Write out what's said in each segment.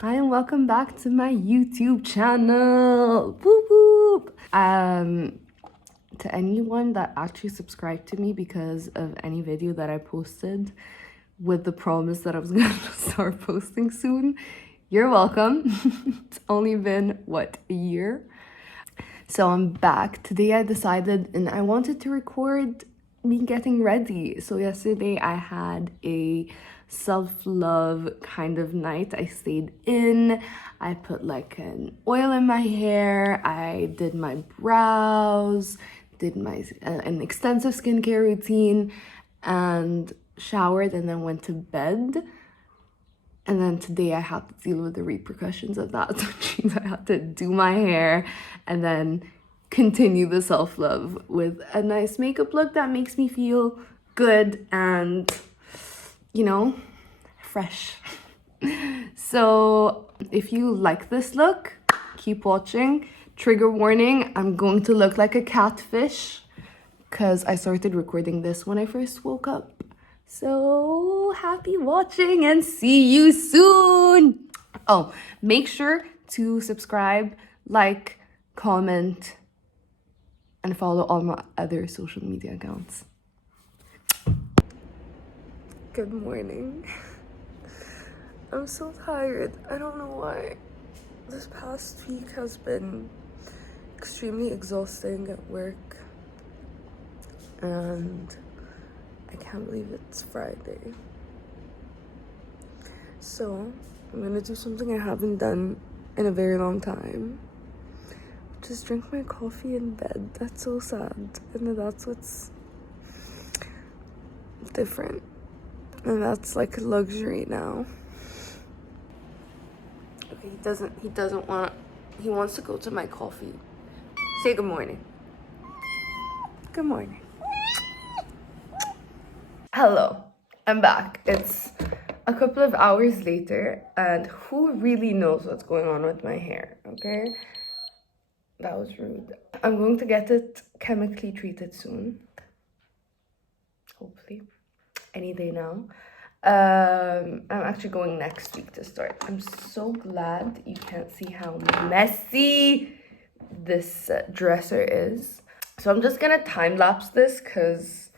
Hi and welcome back to my YouTube channel. Whoop whoop. To anyone that actually subscribed to me because of any video that I posted with the promise that I was gonna start posting soon, you're welcome. It's only been what, a year? So I'm back. Today I decided and I wanted to record me getting ready. So yesterday I had a self-love kind of night. I stayed in, I put like an oil in my hair, I did my brows, did my an extensive skincare routine, and showered and then went to bed. And then today I had to deal with the repercussions of that, which means I had to do my hair and then continue the self-love with a nice makeup look that makes me feel good and, you know, fresh. So if you like this look, keep watching. Trigger warning, I'm going to look like a catfish because I started recording this when I first woke up. So happy watching and see you soon. Oh, make sure to subscribe, like, comment, and follow all my other social media accounts. Good morning. I'm so tired. I don't know why. This past week has been extremely exhausting at work. And I can't believe it's Friday. So I'm gonna do something I haven't done in a very long time. Just drink my coffee in bed. That's so sad. And that's what's different. And that's like a luxury now. Okay, he wants to go to my coffee. Say good morning. Good morning. Hello, I'm back. It's a couple of hours later and who really knows what's going on with my hair, okay? That was rude. I'm going to get it chemically treated soon. Hopefully. Any day now. I'm actually going next week to start. I'm so glad you can't see how messy this dresser is. So I'm just gonna time-lapse this because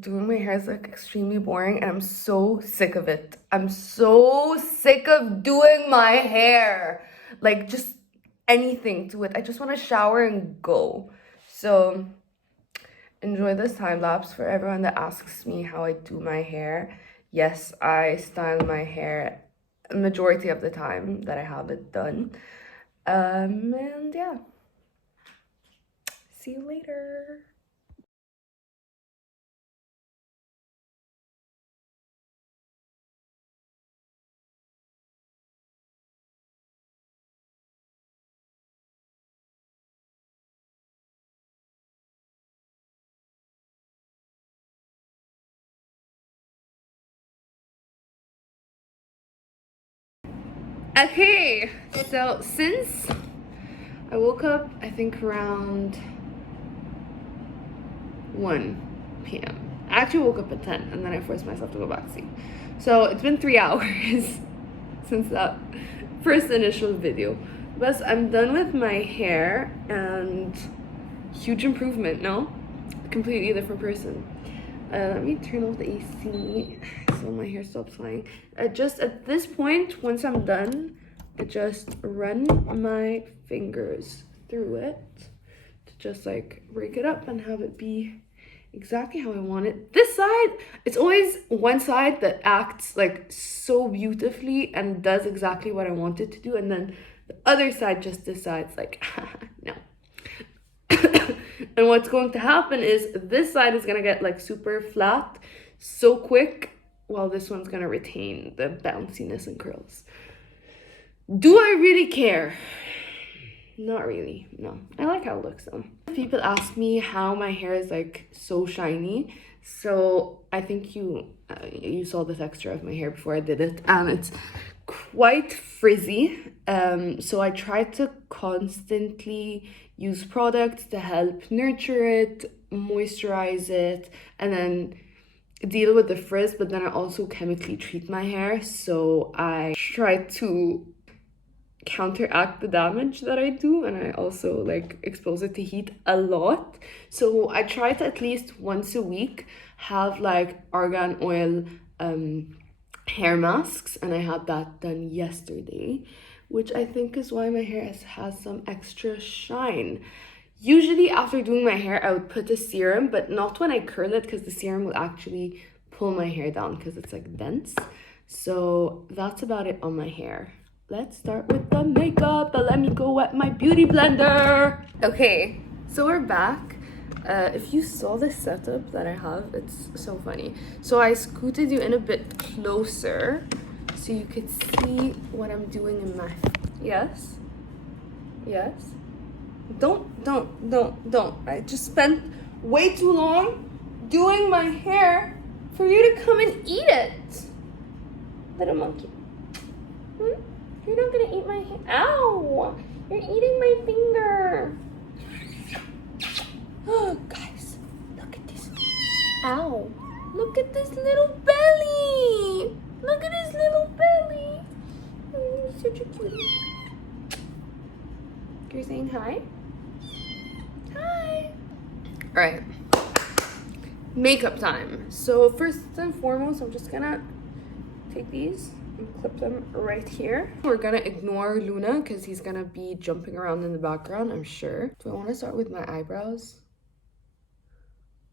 doing my hair is like extremely boring and I'm so sick of it. I'm so sick of doing my hair. Like just anything to it. I just want to shower and go. So enjoy this time lapse. For everyone that asks me how I do my hair, yes, I style my hair a majority of the time that I have it done. And yeah, see you later. Okay, so since I woke up, I think around 1 p.m. I actually woke up at 10 and then I forced myself to go back to sleep. So it's been 3 hours since that first initial video. But I'm done with my hair and huge improvement, no? Completely different person. Let me turn off the AC so my hair stops flying. Just at this point, once I'm done, I just run my fingers through it to just like break it up and have it be exactly how I want it. This side, it's always one side that acts like so beautifully and does exactly what I want it to do, and then the other side just decides like, no. And what's going to happen is this side is gonna get like super flat so quick, while this one's gonna retain the bounciness and curls. Do I really care? Not really, no. I like how it looks though. People ask me how my hair is like so shiny. So I think you saw the texture of my hair before I did it, and it's quite frizzy. So I try to constantly use products to help nurture it, moisturize it, and then deal with the frizz, but then I also chemically treat my hair, so I try to counteract the damage that I do, and I also like expose it to heat a lot. So I try to at least once a week have like argan oil hair masks, and I had that done yesterday, which I think is why my hair has some extra shine. Usually after doing my hair, I would put a serum, but not when I curl it, because the serum will actually pull my hair down because it's like dense. So that's about it on my hair. Let's start with the makeup, but let me go wet my beauty blender. Okay, so we're back. If you saw the setup that I have, it's so funny. So I scooted you in a bit closer so you could see what I'm doing in my... Yes? Yes? Don't. I just spent way too long doing my hair for you to come and eat it. Little monkey. You're not gonna eat my hair. Ow! You're eating my finger. Oh, guys, look at this. Ow! Look at this little belly. Look at his little belly. Oh, such a cutie. You're saying hi? Hi. All right. Makeup time. So first and foremost, I'm just gonna take these and clip them right here. We're gonna ignore Luna because he's gonna be jumping around in the background, I'm sure. Do I want to start with my eyebrows?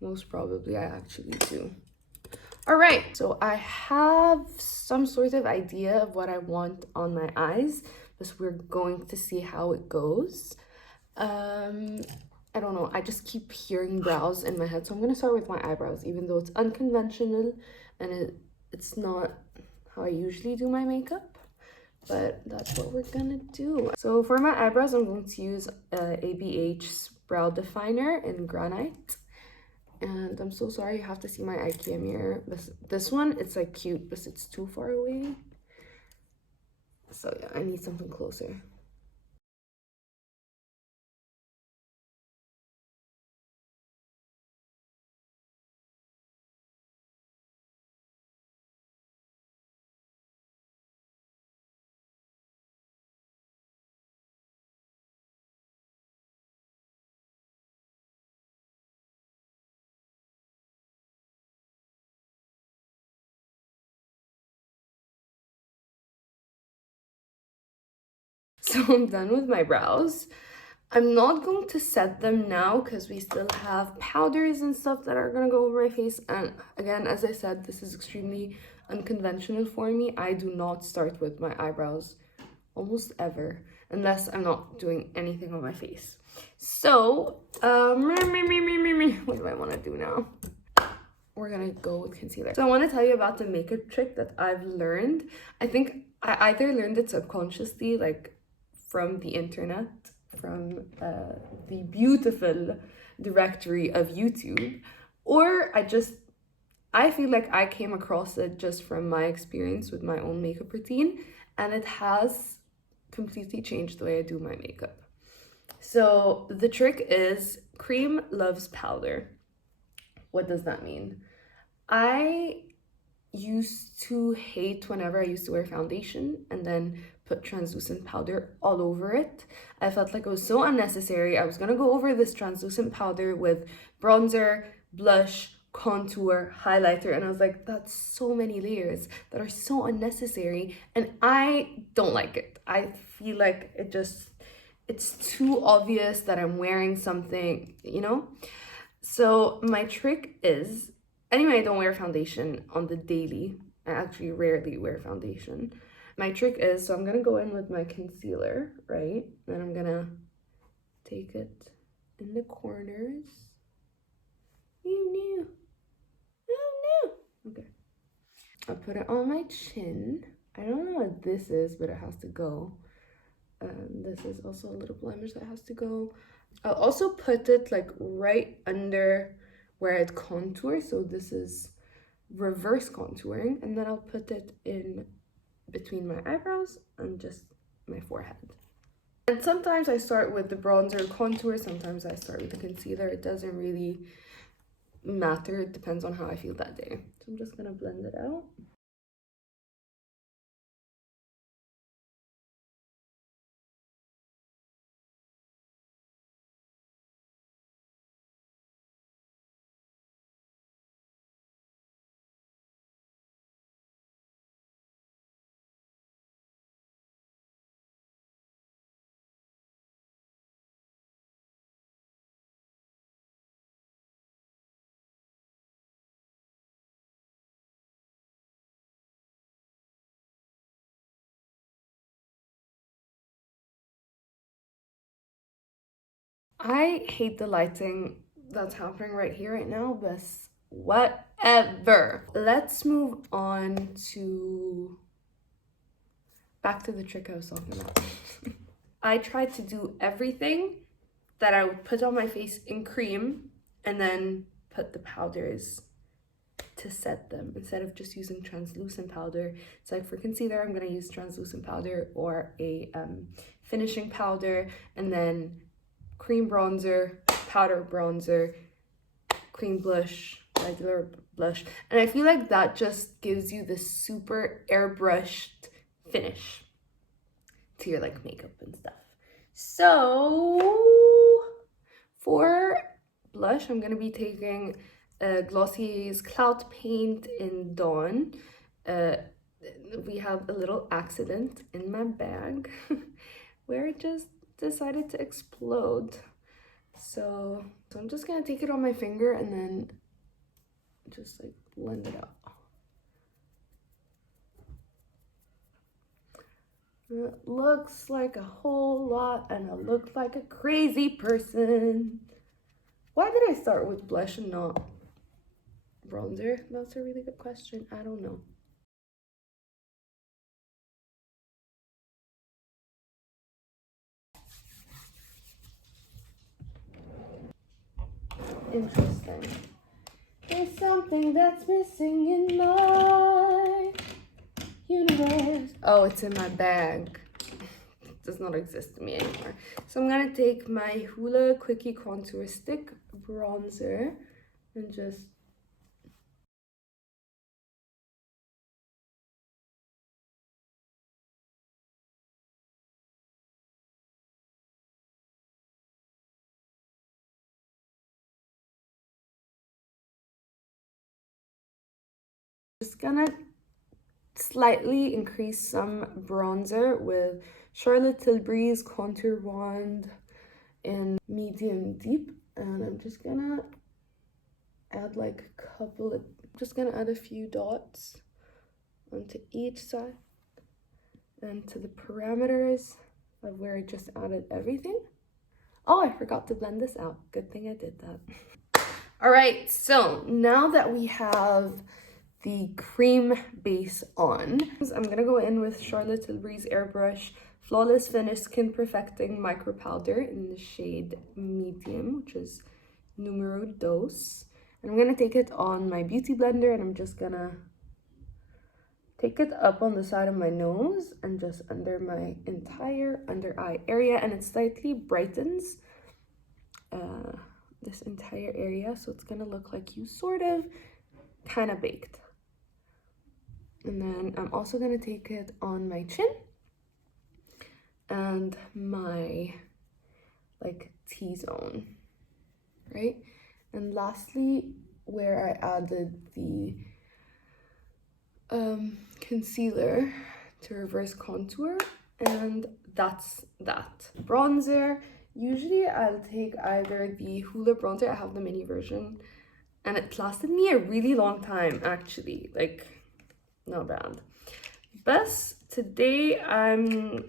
Most probably I actually do. All right, so I have some sort of idea of what I want on my eyes, but we're going to see how it goes. I don't know, I just keep hearing brows in my head, so I'm gonna start with my eyebrows, even though it's unconventional and it's not how I usually do my makeup, but that's what we're gonna do. So for my eyebrows, I'm going to use ABH's Brow Definer in Granite. And I'm so sorry you have to see my IKEA mirror. This one, it's like cute, but it's too far away. So yeah, I need something closer. So I'm done with my brows. I'm not going to set them now because we still have powders and stuff that are gonna go over my face. And again, as I said, this is extremely unconventional for me. I do not start with my eyebrows almost ever, unless I'm not doing anything on my face. So, what do I want to do now? We're gonna go with concealer. So I want to tell you about the makeup trick that I've learned. I think I either learned it subconsciously, like from the internet, from the beautiful directory of YouTube, or I feel like I came across it just from my experience with my own makeup routine, and it has completely changed the way I do my makeup. So the trick is cream loves powder. What does that mean? I used to hate whenever I used to wear foundation and then put translucent powder all over it. I felt like it was so unnecessary. I was gonna go over this translucent powder with bronzer, blush, contour, highlighter, and I was like, that's so many layers that are so unnecessary, and I don't like it. I feel like it's too obvious that I'm wearing something, you know? So my trick is, anyway, I don't wear foundation on the daily. I actually rarely wear foundation. My trick is, so I'm gonna go in with my concealer, right? Then I'm gonna take it in the corners. Oh no. Okay. I'll put it on my chin. I don't know what this is, but it has to go. This is also a little blemish that has to go. I'll also put it like right under where it contours. So this is reverse contouring. And then I'll put it in between my eyebrows and just my forehead. And sometimes I start with the bronzer contour. Sometimes I start with the concealer. It doesn't really matter. It depends on how I feel that day. So I'm just gonna blend it out. I hate the lighting that's happening right here right now, but whatever. Let's move on to back to the trick I was talking about. I tried to do everything that I would put on my face in cream and then put the powders to set them instead of just using translucent powder. So like for concealer, I'm gonna use translucent powder or a finishing powder, and then cream bronzer, powder bronzer, cream blush, regular blush. And I feel like that just gives you this super airbrushed finish to your like makeup and stuff. So for blush, I'm gonna be taking Glossier's Cloud Paint in Dawn. We have a little accident in my bag where it just decided to explode. So I'm just gonna take it on my finger and then just like blend it out. It looks like a whole lot and I look like a crazy person. Why did I start with blush and not bronzer? That's a really good question. I don't know. Interesting. There's something that's missing in my universe. Oh, it's in my bag. It does not exist to me anymore. So I'm gonna take my Hoola Quickie Contour Stick bronzer and just gonna slightly increase some bronzer with Charlotte Tilbury's Contour Wand in medium deep, and I'm just gonna add like a couple of, just gonna add a few dots onto each side and to the parameters of where I just added everything. Oh, I forgot to blend this out. Good thing I did that. All right, so now that we have the cream base on, I'm gonna go in with Charlotte Tilbury's Airbrush Flawless Finish Skin Perfecting Micro Powder in the shade Medium, which is Numero Dos. And I'm gonna take it on my beauty blender and I'm just gonna take it up on the side of my nose and just under my entire under eye area, and it slightly brightens this entire area, so it's gonna look like you sort of kind of baked. And then I'm also gonna take it on my chin and my like T-zone, right? And lastly, where I added the concealer to reverse contour, and that's that. Bronzer, usually I'll take either the Hoola bronzer, I have the mini version, and it lasted me a really long time actually, like not bad. But today I'm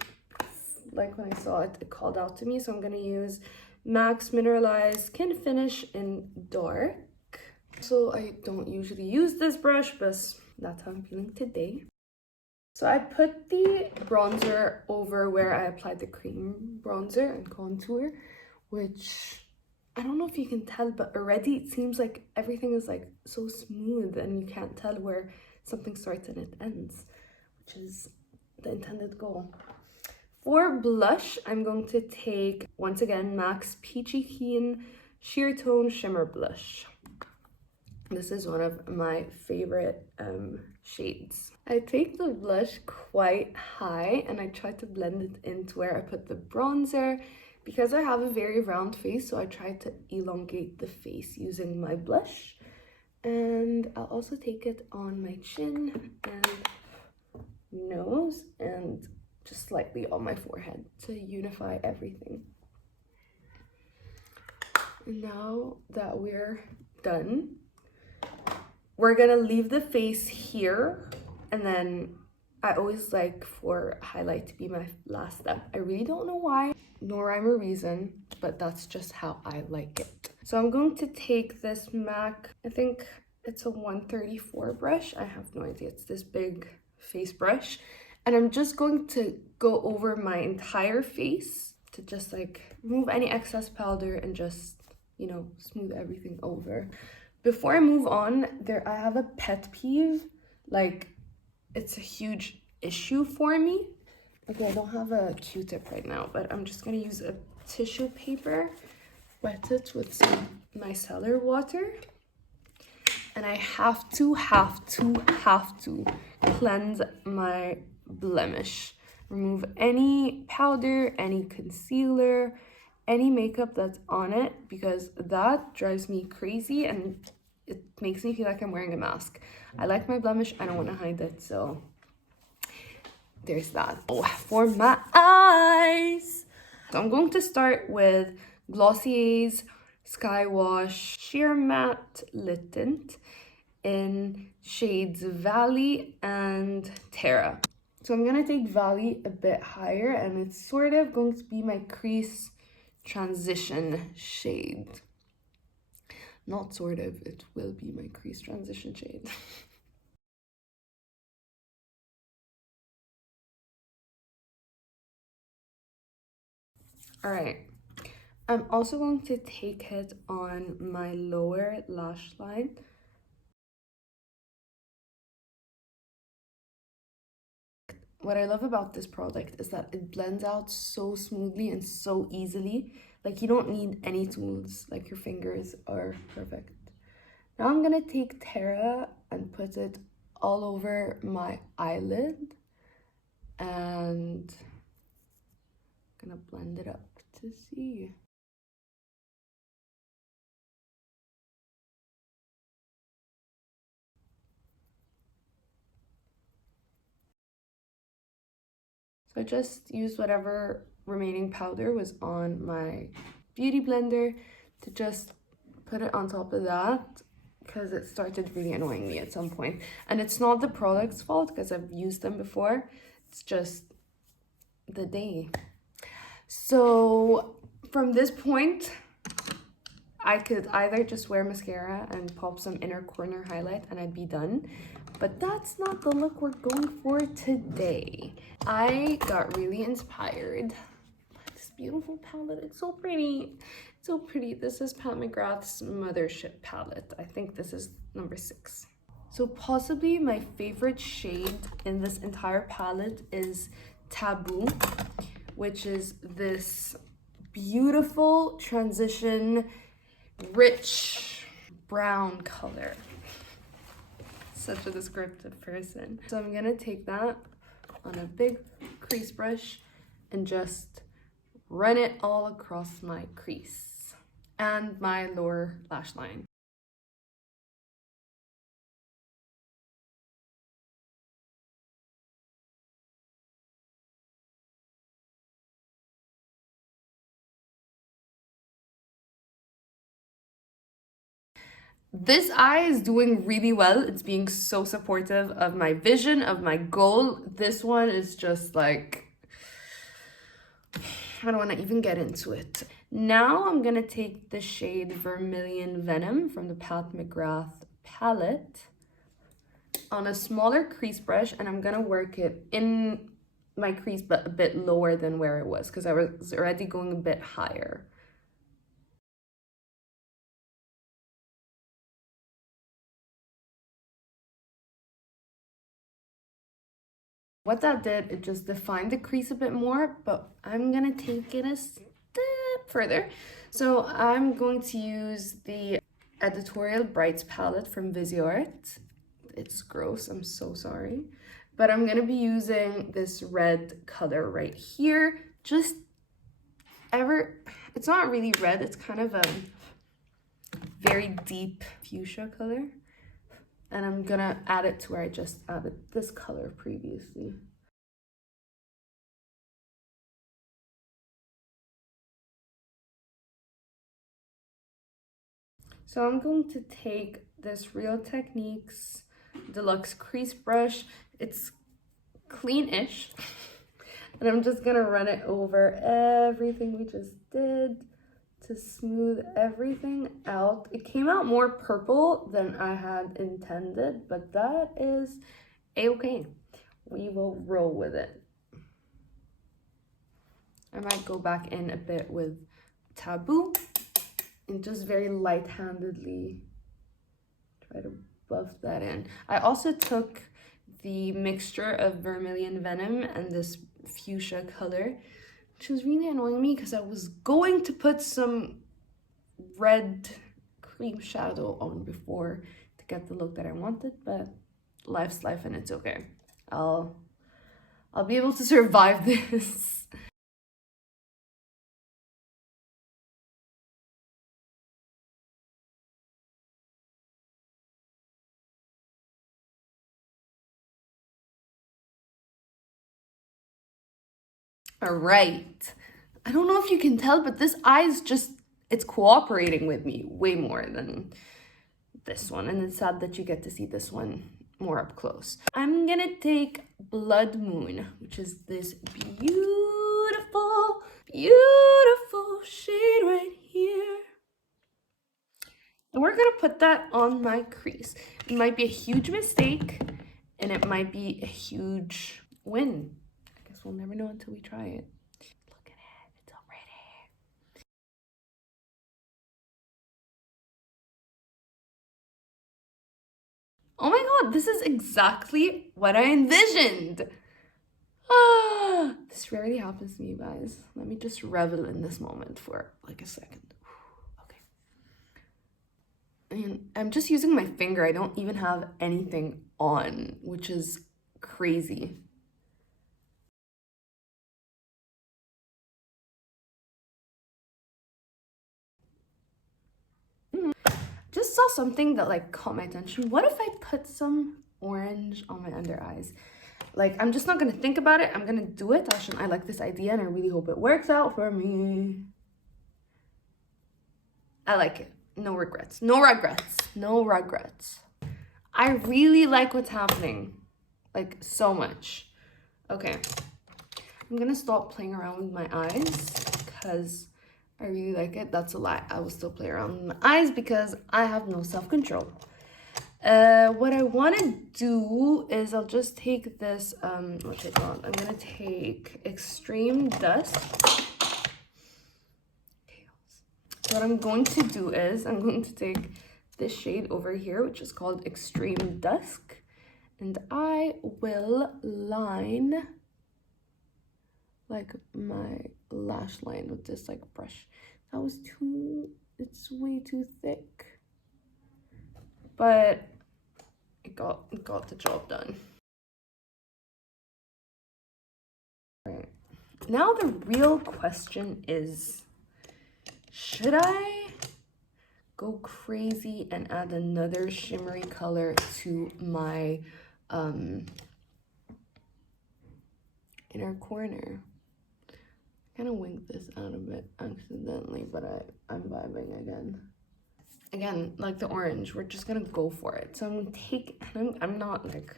like, when I saw it, it called out to me, so I'm gonna use MAC's Mineralize Skin Finish in Dark. So I don't usually use this brush, but that's how I'm feeling today. So I put the bronzer over where I applied the cream bronzer and contour, which I don't know if you can tell, but already it seems like everything is like so smooth and you can't tell where something starts and it ends, which is the intended goal. For blush, I'm going to take, once again, MAC's Peachykeen Sheertone Shimmer Blush. This is one of my favorite shades. I take the blush quite high and I try to blend it into where I put the bronzer. Because I have a very round face, so I try to elongate the face using my blush. And I'll also take it on my chin and nose and just slightly on my forehead to unify everything. And now that we're done, we're gonna leave the face here, and then I always like for highlight to be my last step. I really don't know why, nor rhyme or reason, but that's just how I like it. So I'm going to take this MAC, I think it's a 134 brush. I have no idea, it's this big face brush. And I'm just going to go over my entire face to just like remove any excess powder and just, you know, smooth everything over. Before I move on, I have a pet peeve, like it's a huge issue for me. Okay, I don't have a Q-tip right now, but I'm just gonna use a tissue paper, wet it with some micellar water, and I have to cleanse my blemish. Remove any powder, any concealer, any makeup that's on it, because that drives me crazy and it makes me feel like I'm wearing a mask. I like my blemish, I don't want to hide it, so there's that. Oh, for my eyes, so I'm going to start with Glossier's Sky Wash Sheer Matte Lip Tint in shades Valley and Terra. So I'm gonna take Valley a bit higher, and it's sort of going to be my crease transition shade. Not sort of, it will be my crease transition shade. All right, I'm also going to take it on my lower lash line. What I love about this product is that it blends out so smoothly and so easily. Like, you don't need any tools, like your fingers are perfect. Now I'm gonna take Terra and put it all over my eyelid and I'm gonna blend it up to see. So I just used whatever remaining powder was on my beauty blender to just put it on top of that, because it started really annoying me at some point. And it's not the product's fault, because I've used them before. It's just the day. So from this point, I could either just wear mascara and pop some inner corner highlight and I'd be done. But that's not the look we're going for today. I got really inspired by this beautiful palette. It's so pretty. It's so pretty. This is Pat McGrath's Mothership palette. I think this is number 6. So possibly my favorite shade in this entire palette is Taboo, which is this beautiful transition, rich brown color. Such a descriptive person. So I'm gonna take that on a big crease brush and just run it all across my crease and my lower lash line. This eye is doing really well. It's being so supportive of my vision, of my goal. This one is just like, I don't want to even get into it. Now I'm gonna take the shade Vermilion Venom from the Pat McGrath palette on a smaller crease brush, and I'm gonna work it in my crease but a bit lower than where it was, because I was already going a bit higher. What that did, it just defined the crease a bit more, but I'm gonna take it a step further. So I'm going to use the Editorial Brights palette from Viseart. It's gross, I'm so sorry. But I'm gonna be using this red color right here. It's not really red, it's kind of a very deep fuchsia color. And I'm gonna add it to where I just added this color previously. So I'm going to take this Real Techniques Deluxe Crease Brush. It's clean-ish. And I'm just gonna run it over everything we just did to smooth everything out. It came out more purple than I had intended, but that is a-okay. We will roll with it. I might go back in a bit with Taboo and just very light-handedly try to buff that in. I also took the mixture of Vermilion Venom and this fuchsia color, which was really annoying me because I was going to put some red cream shadow on before to get the look that I wanted, but life's life and it's okay. I'll be able to survive this. All right. I don't know if you can tell, but this eye is just, it's cooperating with me way more than this one. And it's sad that you get to see this one more up close. I'm gonna take Blood Moon, which is this beautiful, beautiful shade right here. And we're gonna put that on my crease. It might be a huge mistake, and it might be a huge win. I guess we'll never know until we try it. Look at it, it's so pretty. Oh my god, this is exactly what I envisioned. Ah, this rarely happens to me, you guys. Let me just revel in this moment for like a second. Okay. And I'm just using my finger. I don't even have anything on, which is crazy. Just saw something that like caught my attention. What if I put some orange on my under eyes? Like, I'm just not gonna think about it. I'm gonna do it. I like this idea and I really hope it works out for me. I like it. No regrets. No regrets. No regrets. I really like what's happening. Like, so much. Okay. I'm gonna stop playing around with my eyes because I really like it. That's a lie. I will still play around with my eyes because I have no self-control. What I want to do is I'll just take this, what's it called? I'm gonna take Extreme Dusk. So what I'm going to do is I'm going to take this shade over here, which is called Extreme Dusk, and I will line like my lash line with this like brush. That was it's way too thick, but it got the job done. All right, now the real question is, should I go crazy and add another shimmery color to my inner corner? I kind of winked this out a bit accidentally, but I'm vibing again. Again, like the orange, we're just gonna go for it. So I'm gonna take, I'm not like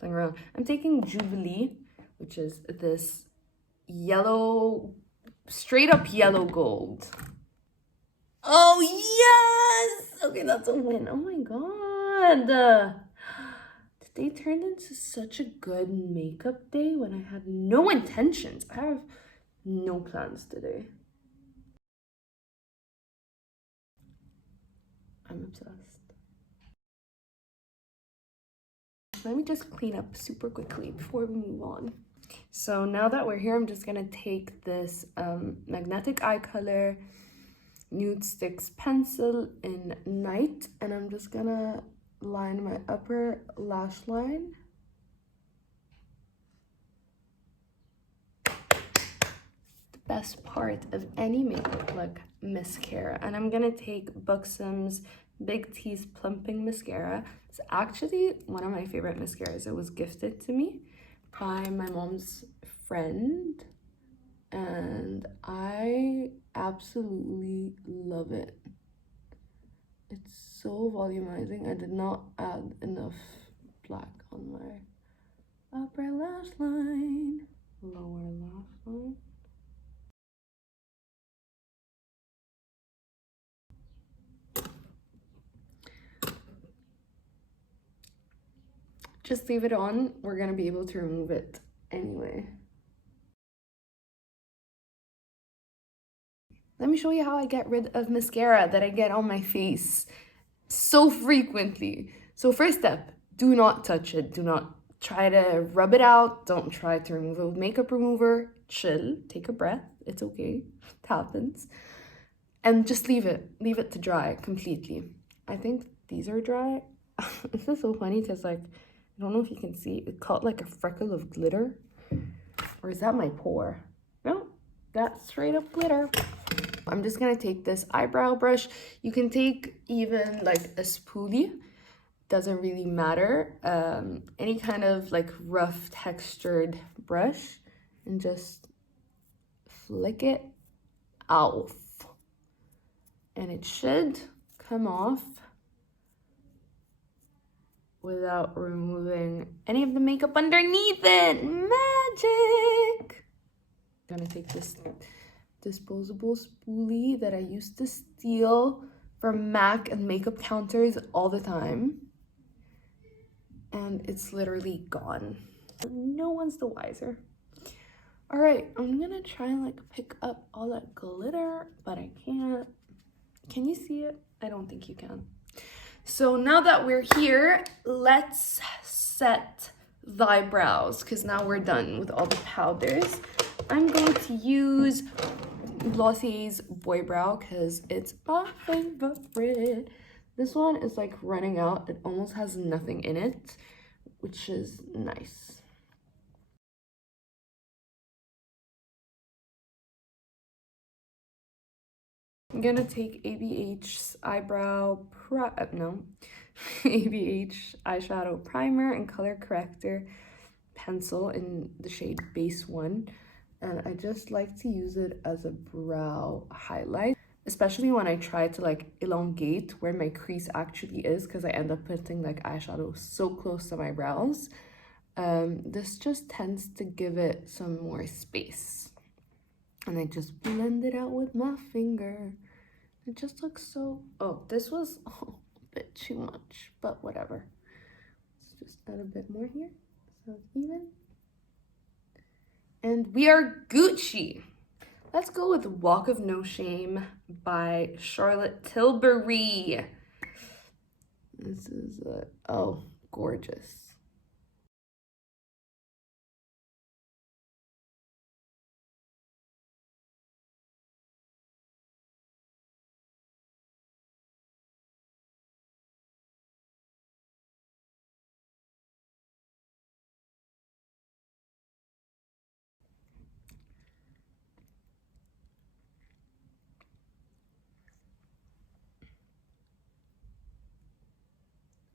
playing around. I'm taking Jubilee, which is this yellow, straight up yellow gold. Oh yes! Okay, that's a win. Oh my god. Today turned into such a good makeup day when I had no intentions. I have no plans today. I'm obsessed. Let me just clean up super quickly before we move on. So now that we're here, I'm just gonna take this magnetic eye color Nude Stix pencil in Night, and I'm just gonna line my upper lash line. The best part of any makeup look, mascara. And I'm gonna take Buxom's Big T's Plumping Mascara. It's actually one of my favorite mascaras. It was gifted to me by my mom's friend, and I absolutely love it. It's so volumizing. I did not add enough black on my upper lash line, lower lash line. Just leave it on. We're gonna be able to remove it anyway. Let me show you how I get rid of mascara that I get on my face so frequently. So first step, do not touch it. Do not try to rub it out. Don't try to remove it with makeup remover. Chill, take a breath. It's okay, it happens. And just leave it to dry completely. I think these are dry. This is so funny because like, I don't know if you can see, it caught like a freckle of glitter. Or is that my pore? No, that's straight up glitter. I'm just gonna take this eyebrow brush. You can take even like a spoolie, doesn't really matter. Any kind of like rough textured brush, and just flick it off. And it should come off without removing any of the makeup underneath it. Magic! I'm gonna take this disposable spoolie that I used to steal from MAC and makeup counters all the time, and it's literally gone. No one's the wiser. All right, I'm gonna try and like pick up all that glitter, but I can't. Can you see it? I don't think you can. So now that we're here, let's set the eyebrows, because now we're done with all the powders. I'm going to use Glossier's Boy Brow because it's my favorite. This one is like running out. It almost has nothing in it, which is nice. I'm gonna take ABH's ABH eyeshadow primer and color corrector pencil in the shade Base 1. And I just like to use it as a brow highlight, especially when I try to like elongate where my crease actually is, because I end up putting like eyeshadow so close to my brows. This just tends to give it some more space. And I just blend it out with my finger. It just looks so... Oh, this was a bit too much, but whatever. Let's just add a bit more here so it's even. And we are Gucci. Let's go with Walk of No Shame by Charlotte Tilbury. This is, oh, gorgeous.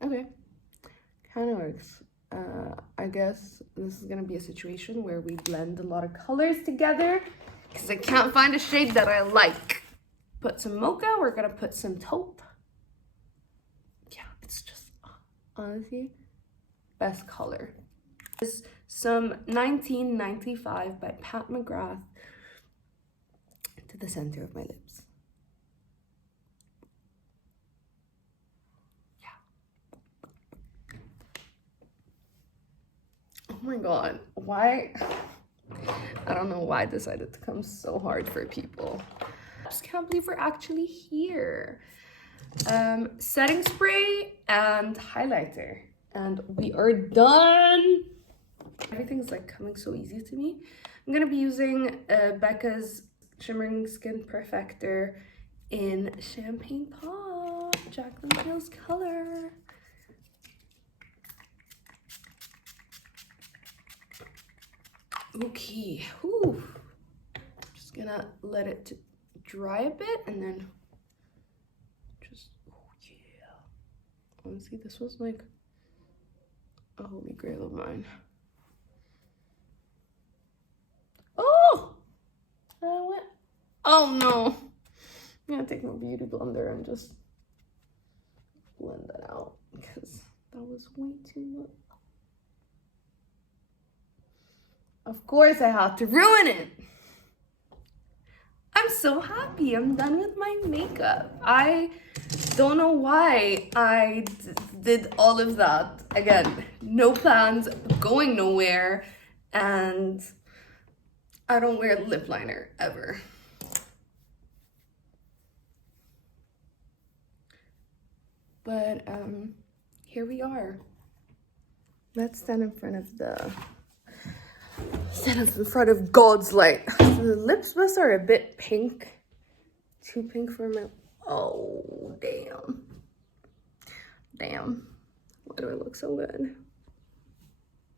Okay, kind of works. I guess this is gonna be a situation where we blend a lot of colors together because I can't find a shade that I like. Put some mocha, we're gonna put some taupe. Yeah, it's just, honestly, best color. There's some 1995 by Pat McGrath to the center of my lips. Oh my god, why? I don't know why I decided to come so hard for people. I just can't believe we're actually here. Setting spray and highlighter, and we are done. Everything's like coming so easy to me. I'm gonna be using Becca's Shimmering Skin Perfector in Champagne Pop, Jaclyn Hill's color. Okay, whew. Just gonna let it dry a bit and then just, oh yeah. Honestly, this was like a holy grail of mine. Oh! Oh no! I'm gonna take my beauty blender and just blend that out because that was way too much. Of course I had to ruin it. I'm so happy. I'm done with my makeup. I don't know why I did all of that. Again, no plans, going nowhere, and I don't wear lip liner ever. But here we are. Let's stand in front of God's light. The lips are a bit pink. Too pink for my, oh damn. Damn. Why do I look so good?